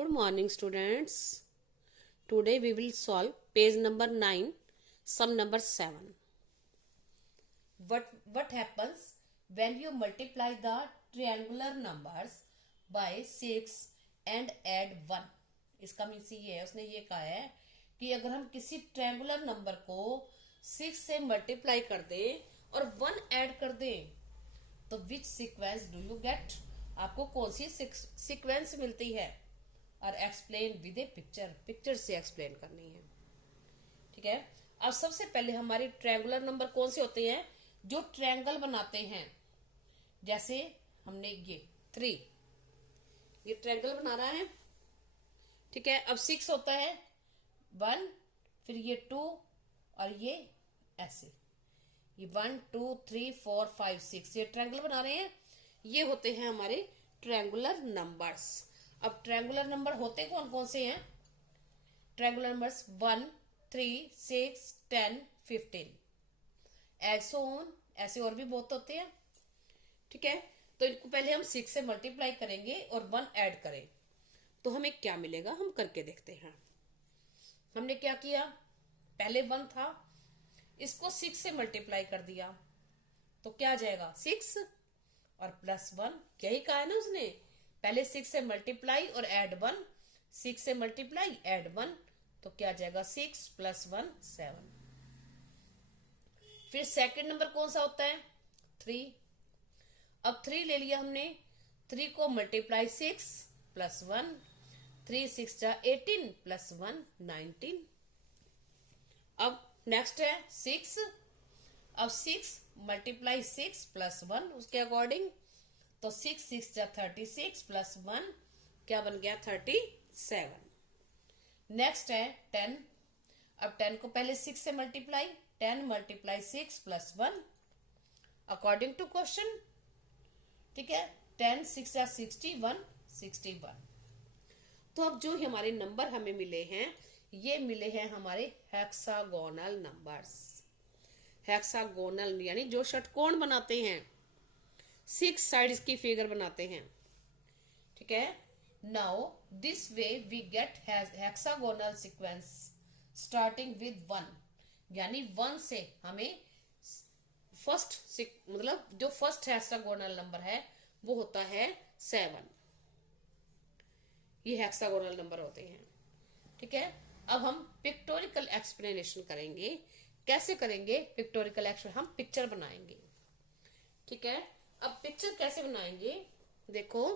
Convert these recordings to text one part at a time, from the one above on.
Good morning, students. Today we will solve page number 9, sum number 7. What happens when you multiply the triangular numbers by 6 and add 1? इसका means ये है, उसने ये कहा है कि अगर हम किसी ट्रायंगुलर नंबर को 6 से मल्टीप्लाई कर दें और 1 ऐड कर दें तो विच सीक्वेंस डू यू गेट? आपको कौन सी सीक्वेंस मिलती है? और एक्सप्लेन विद ए पिक्चर से एक्सप्लेन करनी है। ठीक है, अब सबसे पहले हमारे ट्रायंगुलर नंबर कौन से होते हैं जो ट्रायंगल बनाते हैं। जैसे हमने ये 3, ये ट्रायंगल बना रहा है। ठीक है, अब 6 होता है 1, फिर ये 2 और ये ऐसे, ये 1 2 3 4 5 6, ये ट्रायंगल बना रहे हैं। ये होते हैं हमारे ट्रायंगुलर नंबर्स। अब ट्रायंगुलर नंबर होते कौन कौन से हैं? ट्रायंगुलर नंबर्स 1 3 6 10 15 एसोन, ऐसे और भी बहुत होते हैं। ठीक है, तो इनको पहले हम 6 से मल्टीप्लाई करेंगे और 1 ऐड करें तो हमें क्या मिलेगा, हम करके देखते हैं। हमने क्या किया, पहले 1 था, इसको 6 से मल्टीप्लाई कर दिया तो क्या आ जाएगा 6 और प्लस 1। यही कहा है ना उसने, पहले 6 से मल्टीप्लाई और ऐड 1, 6 से मल्टीप्लाई ऐड 1 तो क्या आ जाएगा 6 प्लस 1 7। फिर सेकंड नंबर कौन सा होता है 3। अब 3 ले लिया हमने, 3 को मल्टीप्लाई 6 प्लस 1, 3 6 जा 18 प्लस 1 19। अब नेक्स्ट है 6, अब 6 मल्टीप्लाई 6 प्लस 1 उसके अकॉर्डिंग, तो 6 6 जा 36 प्लस 1 क्या बन गया 37। नेक्स्ट है 10, अब 10 को पहले 6 से multiply, 10 multiply 6 plus 1 according to question. ठीक है, 10 6 जा 61 61। तो अब जो हमारे नंबर हमें मिले हैं ये मिले हैं हमारे हेक्सागोनल नंबर्स। हेक्सागोनल यानी जो षटकोण बनाते हैं, 6 साइड्स की फिगर बनाते हैं। ठीक है, now this way we get hexagonal sequence starting with 1, यानी 1 से हमें फर्स्ट मतलब जो फर्स्ट हेक्सागोनल नंबर है वो होता है 7। ये हेक्सागोनल नंबर होते हैं। ठीक है, अब हम पिक्टोरिकल एक्सप्लेनेशन करेंगे। कैसे करेंगे पिक्टोरिकल एक्सप्लेनेशन? हम पिक्चर बनाएंगे। ठीक है, अब पिक्चर कैसे बनाएंगे देखो,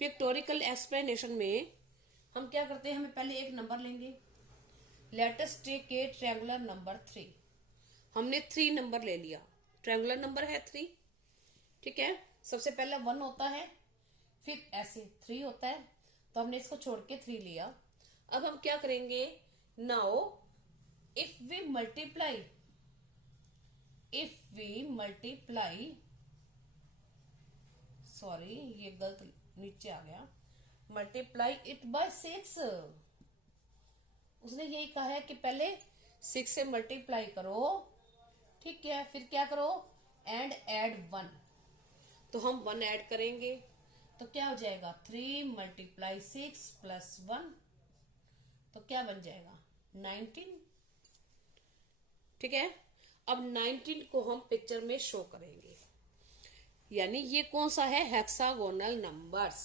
पिक्टोरिकल एक्सप्लेनेशन में हम क्या करते हैं, हमें पहले एक नंबर लेंगे। Let us take a triangular number 3। हमने 3 नंबर ले लिया, ट्रायंगुलर नंबर है 3। ठीक है, सबसे पहले 1 होता है, फिर ऐसे 3 होता है, तो हमने इसको छोड़ के 3 लिया। अब हम क्या करेंगे, now if we multiply sorry ये गलत नीचे आ गया, मल्टीप्लाई इट बाय 6। उसने यही कहा है कि पहले 6 से मल्टीप्लाई करो। ठीक है, फिर क्या करो, एंड ऐड 1, तो हम 1 ऐड करेंगे तो क्या हो जाएगा 3 मल्टीप्लाई 6 प्लस 1, तो क्या बन जाएगा 19। ठीक है, अब 19 को हम पिक्चर में शो करेंगे, यानी ये कौन सा है हेक्सागोनल नंबर्स।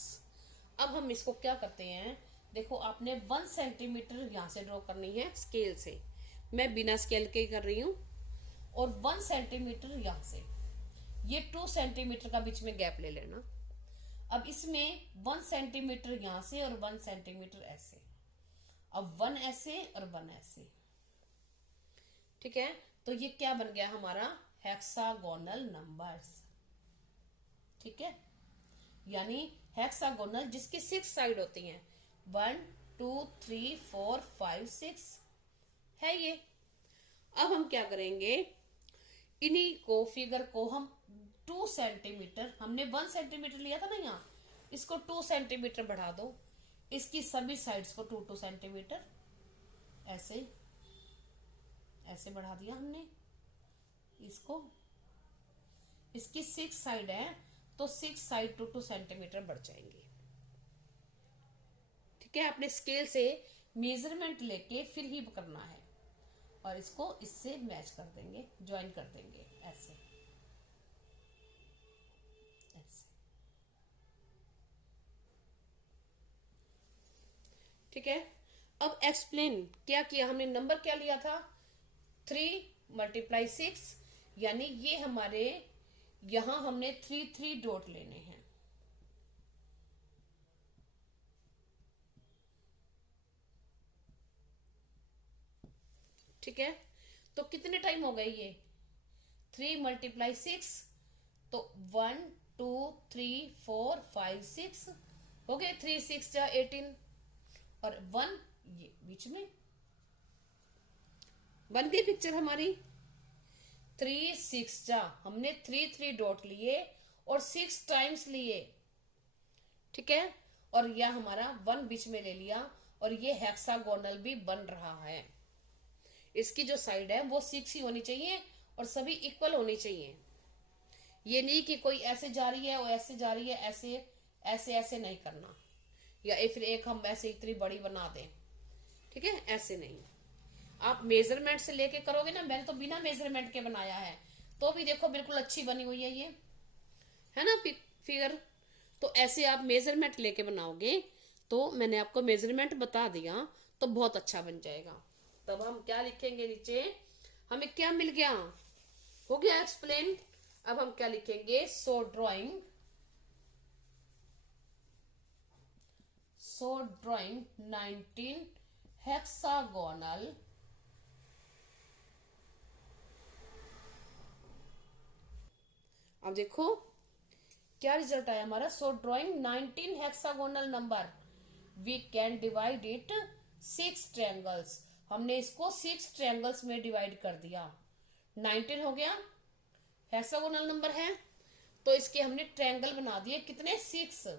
अब हम इसको क्या करते हैं, देखो आपने 1 सेंटीमीटर यहां से ड्रॉ करनी है स्केल से, मैं बिना स्केल के कर रही हूं, और 1 सेंटीमीटर यहां से, ये 2 सेंटीमीटर का बीच में गैप ले लेना। अब इसमें 1 सेंटीमीटर यहां से और 1 सेंटीमीटर ऐसे, अब 1 ऐसे और 1 ऐसे। ठीक है, तो ये क्या बन गया हमारा हेक्सागोनल नंबर्स। ठीक है, यानी हेक्सागोनल जिसकी 6 साइड होती हैं, 1 2 3 4 5 6 है ये। अब हम क्या करेंगे, इन्हीं को फिगर को हम 2 सेंटीमीटर, हमने 1 सेंटीमीटर लिया था ना यहाँ, इसको 2 सेंटीमीटर बढ़ा दो, इसकी सभी साइड्स को 2 2 सेंटीमीटर ऐसे ऐसे बढ़ा दिया हमने इसको। इसकी 6 साइड है तो 6 साइड 2 2 सेंटीमीटर बढ़ जाएंगे। ठीक है, अपने स्केल से मेजरमेंट लेके फिर ही करना है, और इसको इससे मैच कर देंगे, ज्वाइन कर देंगे ऐसे ऐसे। ठीक है, अब एक्सप्लेन क्या किया हमने, नंबर क्या लिया था 3 × 6, यानी ये हमारे यहां हमने 3 डॉट लेने हैं। ठीक है, तो कितने टाइम हो गए ये 3 × 6, तो 1 2 3 4 5 6 हो गए, 3 6 जा 18, और 1 ये बीच में बन गई पिक्चर हमारी। 3 6 जा हमने 3 डॉट लिए और 6 टाइम्स लिए। ठीक है, और यह हमारा 1 बीच में ले लिया, और ये हेक्सागोनल भी बन रहा है। इसकी जो साइड है वो 6 ही होनी चाहिए और सभी इक्वल होनी चाहिए। ये नहीं कि कोई ऐसे जा रही है और ऐसे जा रही है, ऐसे ऐसे ऐसे नहीं करना, या फिर एक हम ऐसे इतनी बड़ी बना दें। ठीक है, ऐसे नहीं, आप मेजरमेंट से लेके करोगे ना, मैंने तो बिना मेजरमेंट के बनाया है, तो भी देखो बिल्कुल अच्छी बनी हुई है ये, है ना फिगर। तो ऐसे आप मेजरमेंट लेके बनाओगे, तो मैंने आपको मेजरमेंट बता दिया, तो बहुत अच्छा बन जाएगा। तब हम क्या लिखेंगे नीचे, हमें क्या मिल गया, हो गया एक्सप्लेन। अब हम क्या लिखेंगे, सो ड्राइंग 19 हेक्सागोनल अब देखो क्या रिजल्ट आया हमारा, so drawing 19 hexagonal number we can divide it 6 triangles. हमने इसको 6 ट्रायंगल्स में डिवाइड कर दिया। 19 हो गया, हेक्सागोनल नंबर है, तो इसके हमने ट्रायंगल बना दिए कितने, 6,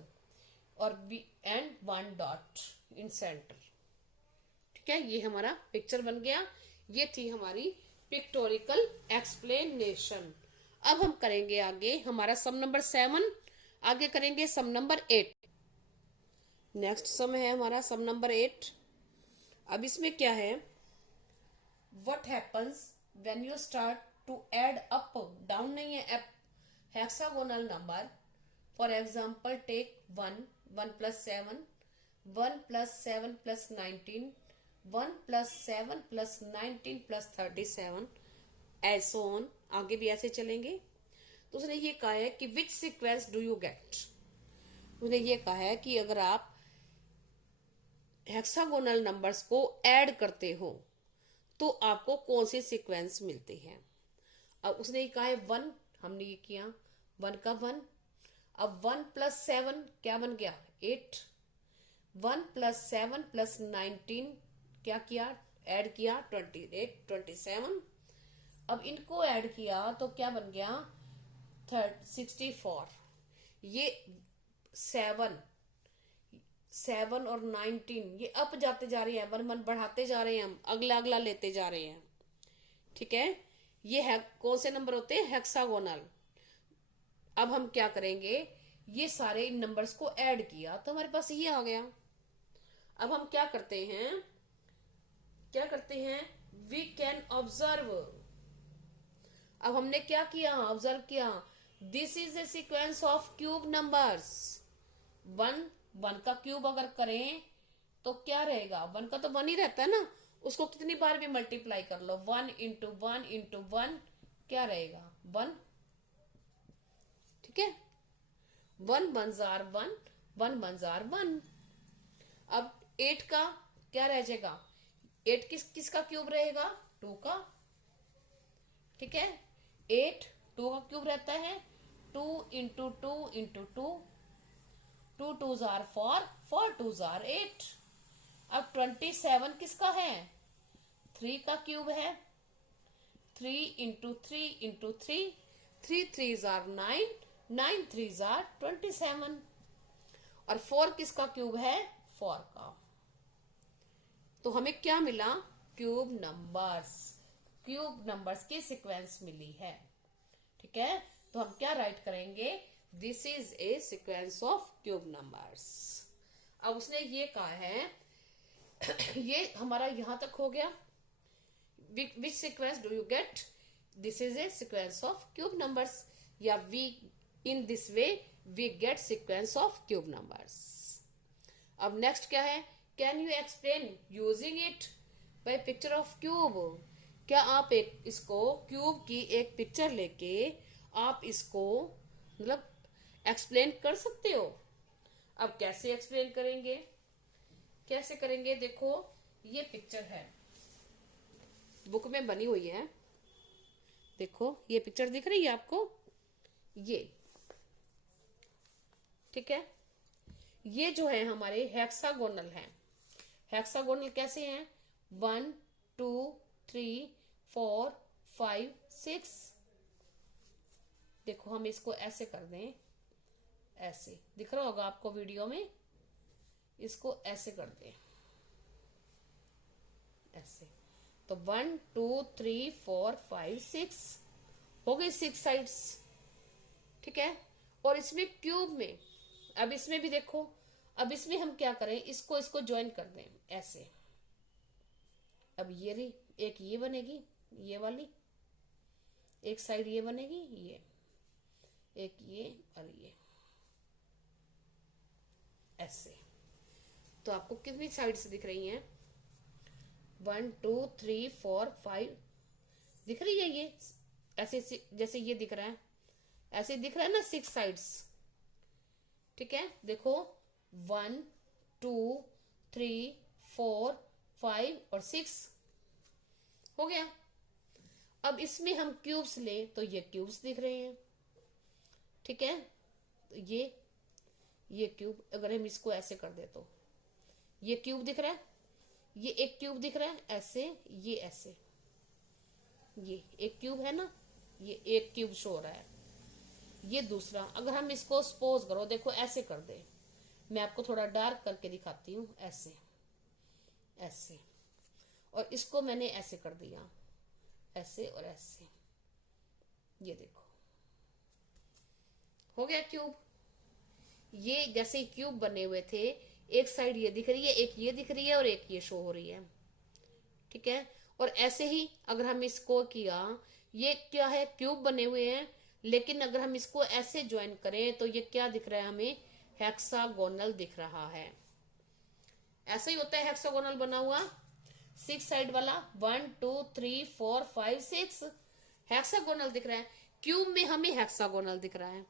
और बी एंड 1 डॉट इन सेंटर। ठीक है, ये हमारा पिक्चर बन गया। ये थी हमारी पिक्टोरिकल एक्सप्लेनेशन। अब हम करेंगे आगे हमारा सम नंबर 7, आगे करेंगे सम नंबर 8। नेक्स्ट सम है हमारा सम नंबर 8। अब इसमें क्या है, what happens when you start to add up, down नहीं है, hexagonal number. For example take 1 1 + 7, 1 + 7 + 19, 1 + 7 + 19 + 37, ऐसो ऑन, आगे भी ऐसे चलेंगे। तो उसने ये कहा है कि विच सीक्वेंस डू यू गेट, उसने ये कहा है कि अगर आप हेक्सागोनल नंबर्स को ऐड करते हो तो आपको कौन सी सीक्वेंस मिलती है। अब उसने ये कहा है 1, हमने ये किया 1 का 1, अब 1 + 7 क्या बन गया 8, 1 + 7 + 19 क्या किया, ऐड किया 28 27, अब इनको ऐड किया तो क्या बन गया 64। ये 7 और 19 ये अप जाते जा रहे हैं, वन वन बढ़ाते जा रहे हैं, हम अगला अगला लेते जा रहे हैं। ठीक है, ये है कौन से नंबर होते हैं, हेक्सागोनल। अब हम क्या करेंगे, ये सारे इन नंबर्स को ऐड किया तो हमारे पास ये आ गया। अब हम क्या करते हैं, वी कैन ऑब्जर्व। अब हमने क्या किया, ऑब्जर्व किया, this is a sequence of cube numbers. 1 का क्यूब अगर करें तो क्या रहेगा, 1 का तो 1 ही रहता है ना, उसको कितनी बार भी मल्टीप्लाई कर लो, 1 × 1 × 1 क्या रहेगा 1। ठीक है, 1 1 जार 1, 1 1 जार 1। अब 8 का क्या रह जाएगा, 8 किसका क्यूब रहेगा, 2 का। ठीक है, 8 2 का क्यूब रहता है, 2 × 2 × 2, 2 2 जार 4, 4 2 जार 8। अब 27 किसका है, 3 का क्यूब है, 3 × 3 × 3, 3 3 जार 9, 9 3 जार 27। और 4 किसका क्यूब है, 4 का। तो हमें क्या मिला, क्यूब नंबर्स की सीक्वेंस मिली है। ठीक है, तो हम क्या राइट करेंगे, this is a sequence of cube numbers. अब उसने ये कहा है ये हमारा यहां तक हो गया. Which sequence do you get? This is a sequence of cube numbers. या we in this way we get sequence of cube numbers. अब next क्या है? Can you explain using it by picture of cube? क्या आप इसको cube की एक picture लेके आप इसको मतलब एक्सप्लेन कर सकते हो? अब कैसे एक्सप्लेन करेंगे? कैसे करेंगे? देखो ये पिक्चर है, बुक में बनी हुई है. देखो ये पिक्चर दिख रही है आपको, ये ठीक है. ये जो है हमारे हेक्सागोनल हैं. हेक्सागोनल कैसे हैं? 1 2 3 4 5 6. देखो हम इसको ऐसे कर दें, ऐसे दिख रहा होगा आपको वीडियो में. इसको ऐसे कर दें, ऐसे. तो 1 2 3 4 5 6 हो गई 6 साइड्स. ठीक है. और इसमें क्यूब में, अब इसमें भी देखो, अब इसमें हम क्या करें, इसको ज्वाइन कर दें ऐसे. अब ये रही एक, ये बनेगी ये वाली, एक साइड ये बनेगी, ये एक, ये और ये ऐसे. तो आपको कितनी साइड्स दिख रही हैं? 1 2 3 4 5 दिख रही है. ये ऐसे जैसे ये दिख रहा है, ऐसे दिख रहा है ना 6 साइड्स. ठीक है. देखो 1 2 3 4 5 और 6 हो गया. अब इसमें हम क्यूब्स ले तो ये क्यूब्स दिख रहे हैं. ठीक है. तो ये क्यूब, अगर हम इसको ऐसे कर दे तो ये क्यूब दिख रहा है, ये एक क्यूब दिख रहा है ऐसे, ये ऐसे, ये एक क्यूब है ना, ये एक क्यूब शो हो रहा है. ये दूसरा, अगर हम इसको सपोज करो, देखो ऐसे कर दे, मैं आपको थोड़ा डार्क करके दिखाती हूँ. ऐसे ऐसे, और इसको मैंने ऐसे कर दिया, ऐसे और ऐसे. ये देखो हो गया क्यूब. ये जैसे क्यूब बने हुए थे, एक साइड ये दिख रही है, एक ये दिख रही है और एक ये शो हो रही है. ठीक है. और ऐसे ही अगर हम इसको किया, ये क्या है, क्यूब बने हुए हैं, लेकिन अगर हम इसको ऐसे ज्वाइन करें तो ये क्या दिख रहा है हमें? हेक्सागोनल दिख रहा है. ऐसा ही होता है हेक्सागोनल बना हुआ 6 साइड वाला. 1 2 3 4 5 6 हेक्सागोनल दिख रहा है. क्यूब में हमें हेक्सागोनल दिख रहा है.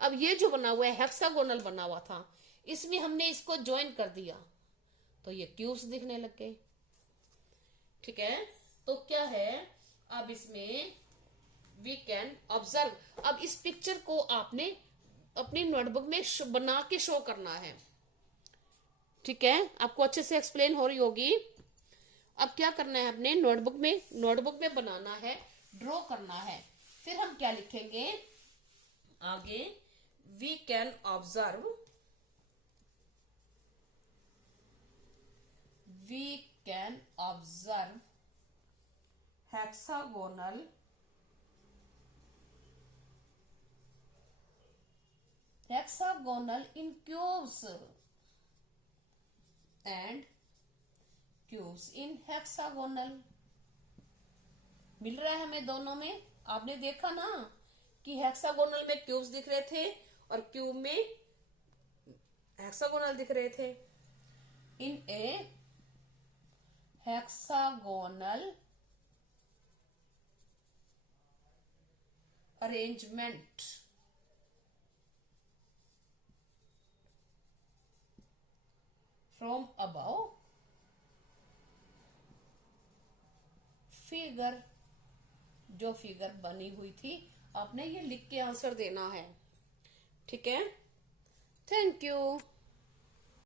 अब ये जो बना हुआ है हेक्सागोनल बना हुआ था, इसमें हमने इसको ज्वाइन कर दिया तो ये क्यूब्स दिखने लग गए. ठीक है. तो क्या है, अब इसमें वी कैन ऑब्जर्व. अब इस पिक्चर को आपने अपनी नोटबुक में बना के शो करना है. ठीक है. आपको अच्छे से एक्सप्लेन हो रही होगी. अब क्या करना है, अपने नोटबुक में बनाना है, ड्रॉ करना है. फिर हम क्या लिखेंगे आगे? We can observe, we can observe hexagonal in cubes and cubes in hexagonal. मिल रहा है हमें दोनों में. आपने देखा ना कि हेक्सागोनल में क्यूब्स दिख रहे थे और क्यूब में हेक्सागोनल दिख रहे थे. इन ए hexagonal arrangement from above figure, जो फिगर बनी हुई थी आपने ये लिख के आंसर देना है. ठीक है. Thank you.